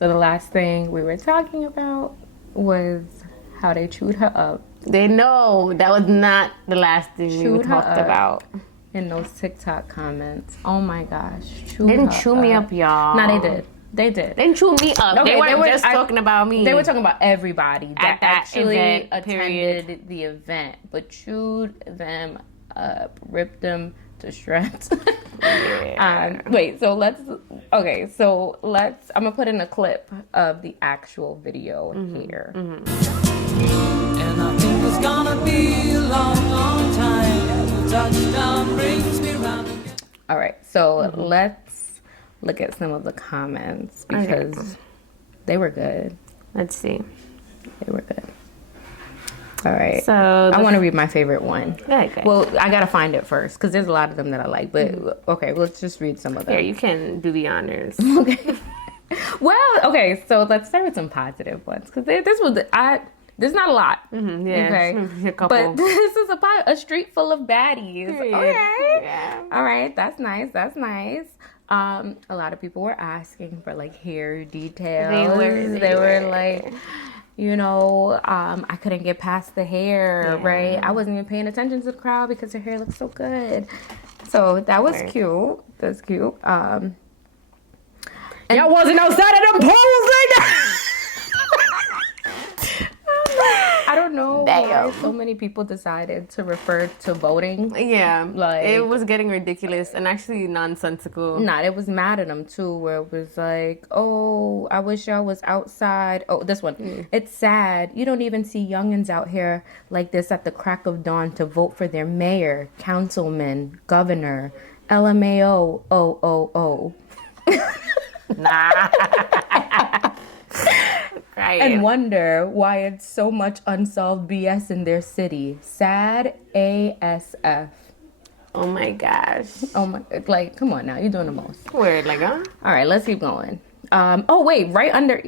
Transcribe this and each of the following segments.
So the last thing we were talking about was how they chewed her up. They know that was not the last thing we Chewed her talked up. about. In those TikTok comments. Oh my gosh. They didn't chew me up, y'all. No, they did. They did. They didn't chew me up. Okay, they weren't just talking about me. They were talking about everybody that actually event, attended the event, but chewed them up, ripped them to shreds. Yeah. I'm gonna put in a clip of the actual video here. And I think it's gonna be a long, long time. Touchdown brings me round again. All right, so let's look at some of the comments because they were good. Let's see. They were good. All right. So I want to read my favorite one. Okay. Well, I gotta find it first because there's a lot of them that I like. But okay, let's just read some of them. Here, you can do the honors. Okay. Well, okay. So let's start with some positive ones because there's not a lot. Yeah, Okay. a couple. But this is a street full of baddies. Period. Okay. Yeah. All right. That's nice. That's nice. A lot of people were asking for like hair details. They were like, you know, I couldn't get past the hair, right? I wasn't even paying attention to the crowd because her hair looked so good. So that was cute. That's cute. And Y'all wasn't outside of them poles like that. I don't know why so many people decided to refer to voting. Yeah, Like- it was getting ridiculous and actually nonsensical. Nah, it was mad at them too, where it was like, oh, I wish y'all was outside. Oh, this one. It's sad. You don't even see youngins out here like this at the crack of dawn to vote for their mayor, councilman, governor, LMAO, oh. Nah. Right. And wonder why it's so much unsolved BS in their city. Sad ASF. Oh my gosh. Oh my, like, come on now, you're doing the most. Weird, like, huh? All right, let's keep going. Oh wait, right under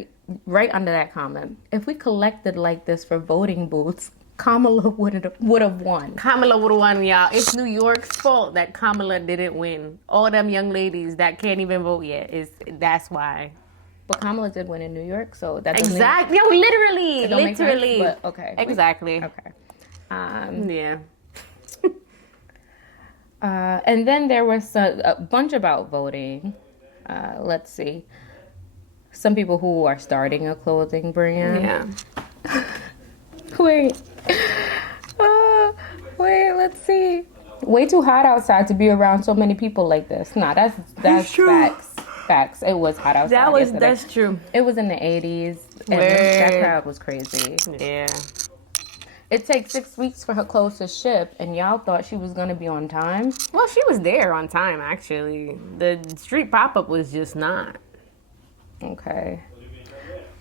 that comment. If we collected like this for voting booths, Kamala would have won. Kamala would have won, y'all. It's New York's fault that Kamala didn't win. All them young ladies that can't even vote yet, that's why. But Kamala did win in New York, so that doesn't Exactly. Yo, literally. It don't make sense, Literally. but okay. Exactly. Okay. Yeah. And then there was a bunch about voting. Let's see. Some people who are starting a clothing brand. Yeah. Wait. Wait, let's see. Way too hot outside to be around so many people like this. Nah, that's true. Facts. It was hot outside yesterday. That's true. It was in the 80s. And Word. that crowd was crazy. Yeah. It takes 6 weeks for her clothes to ship, and y'all thought she was going to be on time? Well, she was there on time, actually. The street pop-up was just not. Okay.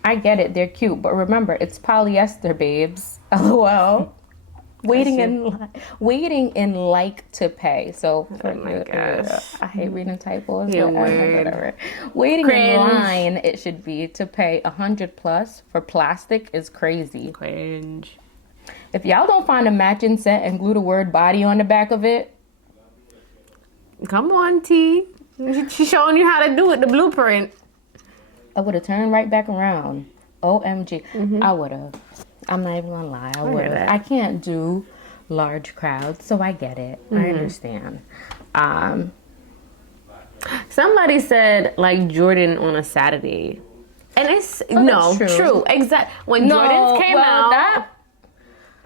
I get it. They're cute. But remember, it's polyester, babes. LOL. Waiting in like to pay. So Oh my gosh. I hate reading typos. Yeah, but word. whatever. Waiting Cringe. in line, it should be to pay $100+ for plastic is crazy. Cringe. If y'all don't find a matching set and glue the word body on the back of it, Come on, T. She's showing you how to do it, the blueprint. I would have turned right back around. OMG. I would have. I'm not even gonna lie. I would have. that. I can't do large crowds, so I get it. I understand. Somebody said, like, Jordan on a Saturday. And it's, no, that's true. true. Exact. When Jordans came out.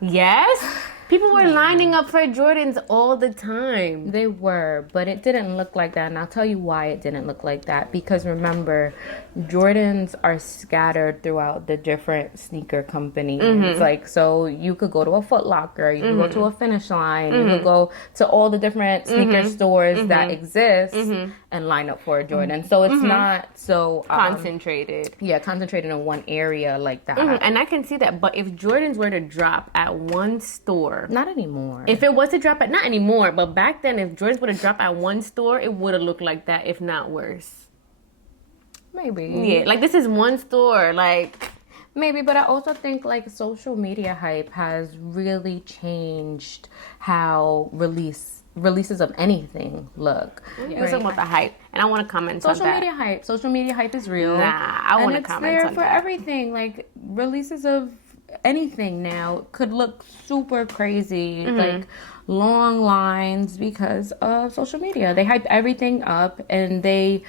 Yes. People were lining up for Jordans all the time. They were, but it didn't look like that. And I'll tell you why it didn't look like that. Because remember, Jordans are scattered throughout the different sneaker companies. Like, so you could go to a Foot Locker, you could go to a Finish Line, you could go to all the different sneaker stores that exist and line up for a Jordan. So it's not so Concentrated. Yeah, concentrated in one area like that. And I can see that. But if Jordans were to drop at one store, Not anymore. if it was to drop at, not anymore, but back then, if Jordans would have dropped at one store, it would have looked like that, if not worse. Maybe. Yeah, like this is one store, like. Maybe, but I also think like social media hype has really changed how release releases of anything look. Let's talk about the hype, and I want to comment on Social that. media hype. Social media hype is real. Nah, I want to comment And it's there on for that. everything. Like releases of anything now could look super crazy, like long lines because of social media. They hype everything up and they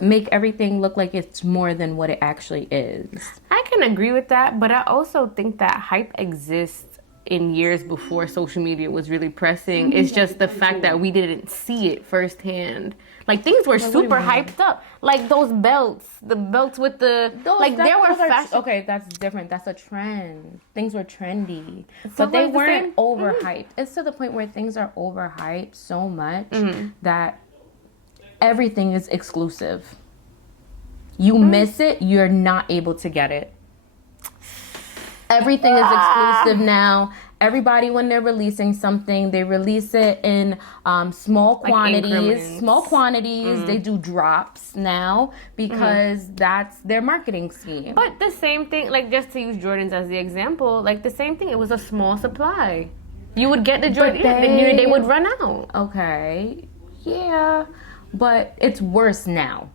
make everything look like it's more than what it actually is. I can agree with that, but I also think that hype exists in years before social media was really pressing. It's just the fact that we didn't see it firsthand. Like things were super hyped up. Like those belts, the belts with the there were fashion. Okay, that's different. That's a trend. Things were trendy, So but they was the weren't same? overhyped. It's to the point where things are overhyped so much that everything is exclusive. You miss it, you're not able to get it. Everything is exclusive now. Everybody, when they're releasing something, they release it in small quantities. increments. Small quantities. They do drops now because that's their marketing scheme. But the same thing, like just to use Jordans as the example, like the same thing. It was a small supply. You would get the Jordan, they would run out. Okay, yeah, but it's worse now.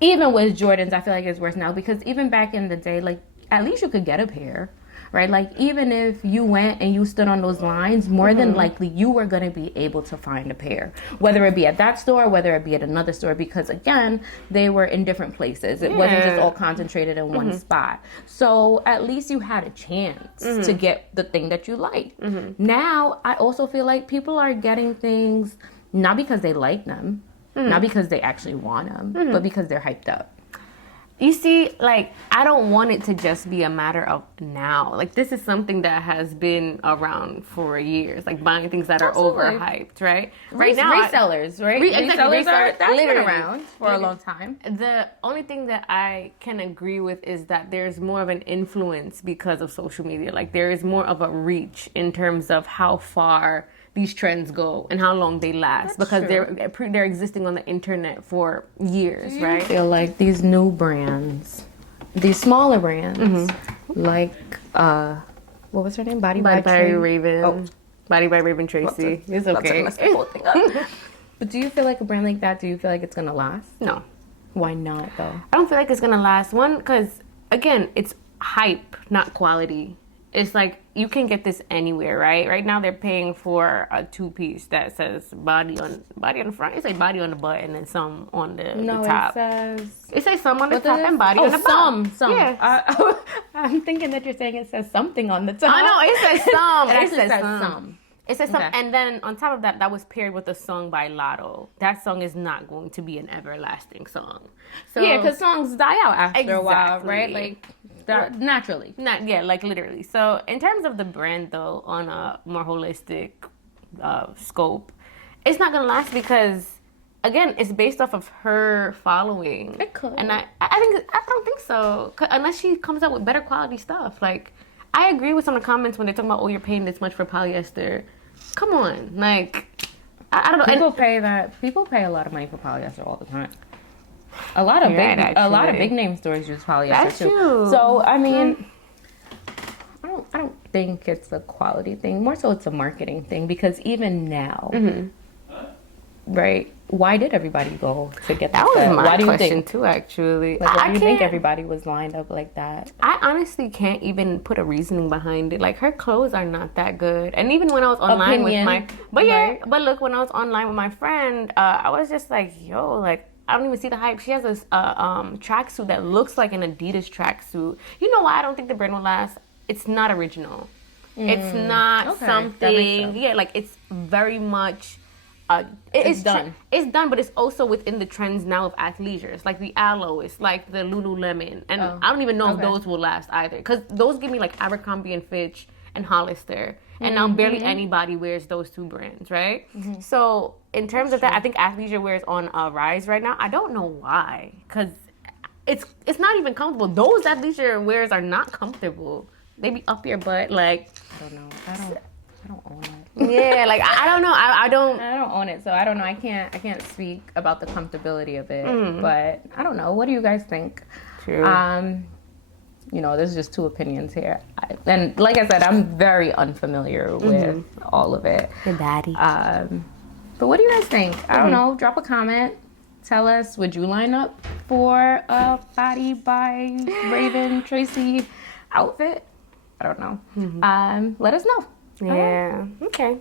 Even with Jordans, I feel like it's worse now because even back in the day, like at least you could get a pair, right? Like even if you went and you stood on those lines, more than likely you were going to be able to find a pair, whether it be at that store, whether it be at another store, because again, they were in different places. It wasn't just all concentrated in one spot. So at least you had a chance to get the thing that you like. Now, I also feel like people are getting things not because they like them, not because they actually want them, but because they're hyped up. You see, like, I don't want it to just be a matter of now. Like, this is something that has been around for years. Like, buying things that are Absolutely. overhyped, right? Right now, resellers, right? Exactly, That's been literally. around for a long time. The only thing that I can agree with is that there's more of an influence because of social media. Like, there is more of a reach in terms of how far these trends go and how long they last because they're existing on the internet for years, right? I feel like these new brands, these smaller brands, like what was her name? Body by Raven. Oh. Body by Raven Tracy. It's okay. Mess the whole thing up. But do you feel like a brand like that? Do you feel like it's gonna last? No, Why not though? I don't feel like it's gonna last. One, because again, it's hype, not quality. It's like you can get this anywhere, right? Right now they're paying for a 2-piece that says body on the front. It says body on the butt and then some on the top. It says Some on the top and body on the bottom. some. Yeah. I'm thinking that you're saying it says something on the top. I know it says some. It It actually says says some. some. It says some, Okay. and then on top of that, that was paired with a song by Lotto. That song is not going to be an everlasting song. So Yeah, because songs die out after a while, Exactly. right? Like naturally. like literally. So in terms of the brand, though, on a more holistic scope, it's not gonna last because, again, it's based off of her following. It could. And I don't think so, unless she comes out with better quality stuff. Like, I agree with some of the comments when they're talking about, oh, you're paying this much for polyester. Come on, like, I don't know. People pay a lot of money for polyester all the time. A lot of You're right, big name stores use polyester That's too. true. So I mean, I don't think it's a quality thing. More so, it's a marketing thing because even now, right? Why did everybody go to get That set? was my Why do you question think? too, actually. Like, why do you think can't- everybody was lined up like that? I honestly can't even put a reasoning behind it. Like, her clothes are not that good. And even when I was online with my... But look, when I was online with my friend, I was just like, yo, like, I don't even see the hype. She has this tracksuit that looks like an Adidas tracksuit. You know why I don't think the brand will last? It's not original. It's not Okay, that makes something... sense. Yeah, like, it's very much... It's done. It's done, but it's also within the trends now of athleisure. It's like the Aloe, it's like the Lululemon, and I don't even know if those will last either. Because those give me like Abercrombie and Fitch and Hollister, and now barely anybody wears those two brands, right? So in terms of that, I think athleisure wear is on a rise right now. I don't know why, because it's not even comfortable. Those athleisure wears are not comfortable. They be up your butt, like. I don't know. I don't own it. Yeah, like I don't know. I don't. I don't own it, so I don't know. I can't speak about the comfortability of it, but I don't know. What do you guys think? True. you know, there's just two opinions here. And like I said, I'm very unfamiliar with all of it. The daddy. But what do you guys think? I don't know. Drop a comment. Tell us, would you line up for a Body by Raven Tracy outfit? I don't know. Let us know. Yeah. Okay.